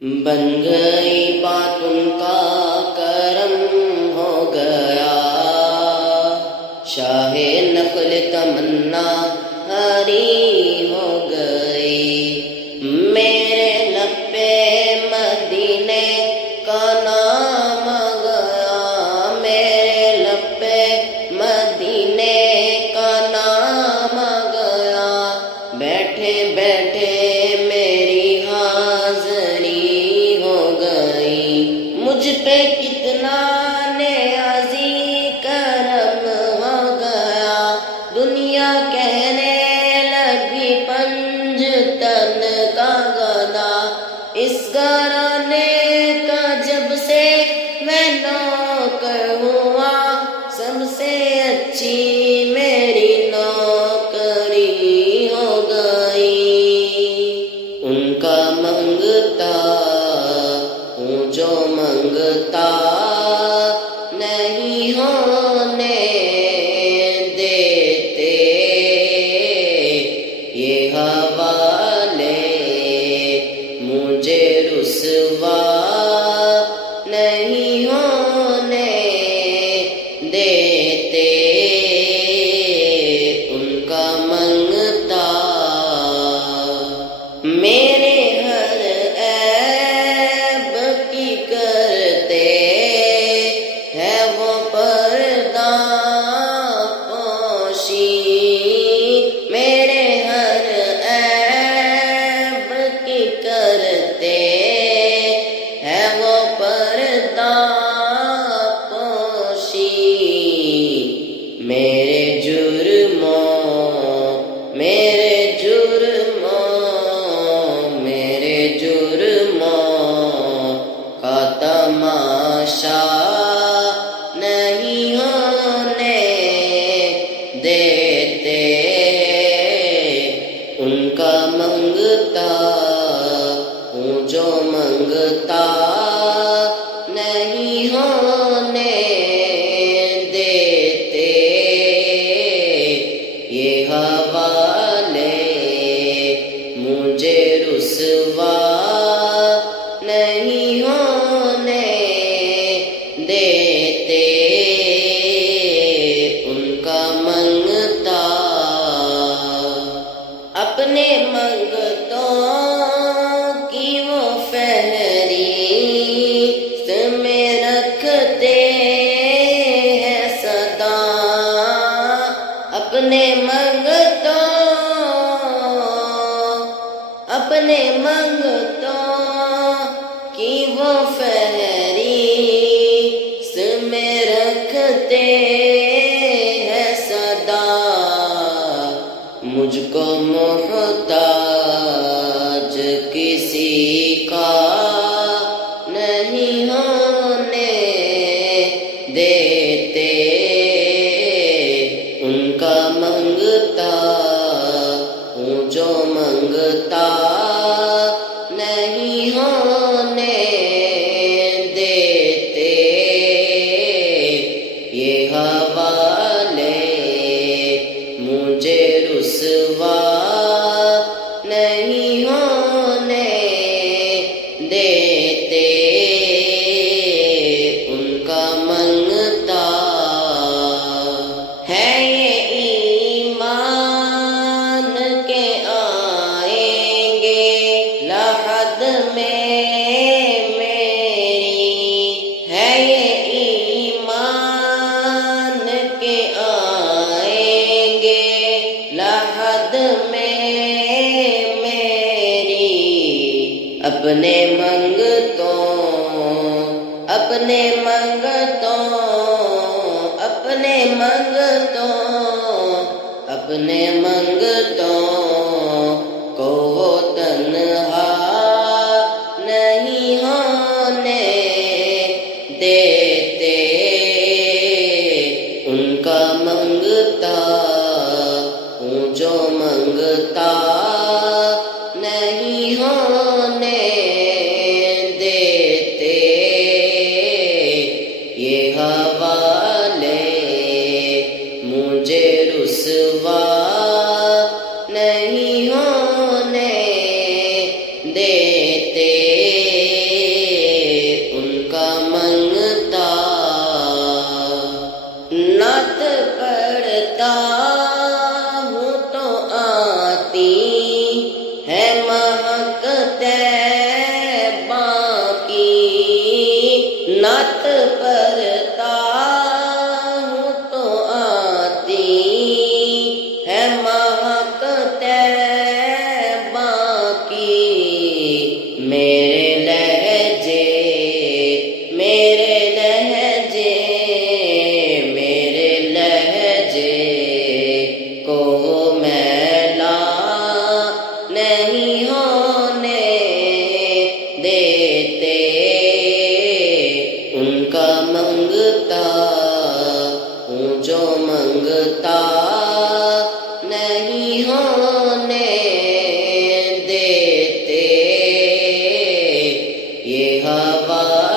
بن گئی بات ان کا کرم ہو گیا، شاہ نخل تمنا ہری ہو گئی، میرے لب پہ مدینے کا نام آ گیا، میرے لب پہ مدینے کا نام آ گیا، بیٹھے بیٹھے میری حاضری ہو گئی، مجھ پہ کتنا نیازی کرم ہو گیا، دنیا کہنے لگی پنج تن کا گدا، اس گھرانے کا جب سے میں نوکر ہوا، سب سے اچھی میری نوکری ہو گئی، ان کا منگتا ہوں جو منگتا نہیں ہونے دیتے، یہ حوالے مجھے رسوا نہیں ہونے دیتے، ان کا منگتا میرے ہر عیب کی کرتے ہے وہ پردہ پوشی، میرے ہر عیب کی کرتے ہے وہ پردہ پوشی، میرے جرموں کا تماشا نہیں ہونے دیتے، ان کا منگتا ہوں جو منگتا نہیں ہونے دیتے، یہ حوالے مجھے رسوا نہیں ہونے دیتے، ان کا منگتا اپنے منگتوں کی وہ فہرست میں رکھتے ہیں سدا، اپنے منگتوں کی وہ فہرست میں رکھتے ہیں سدا، مجھ کو محتاج کسی کا نہیں ہونے دیتے، ان کا منگتا ہوں جو منگتا نہیں ہونے دیتے، یہ حوالے مجھے رسوا نہیں ہونے دیتے، ان کا منگتا ہے یہ ایمان کے آئیں گے لحد میں میری، ہے یہ ایمان کے آئیں گے لحد میں میری، اپنے منگتوں کو وہ تنہا نہیں ہونے دیتے، ان کا منگتا ہوں جو منگتا نہیں ہونے دیتے، یہ حوالے مجھے رسوا نہیں میرے لہجے میرے لہجے میرے لہجے کو میلا نہیں ہونے دیتے، ان کا منگتا ہوں جو منگتا نہیں ہونے دیتے، یہ ہوا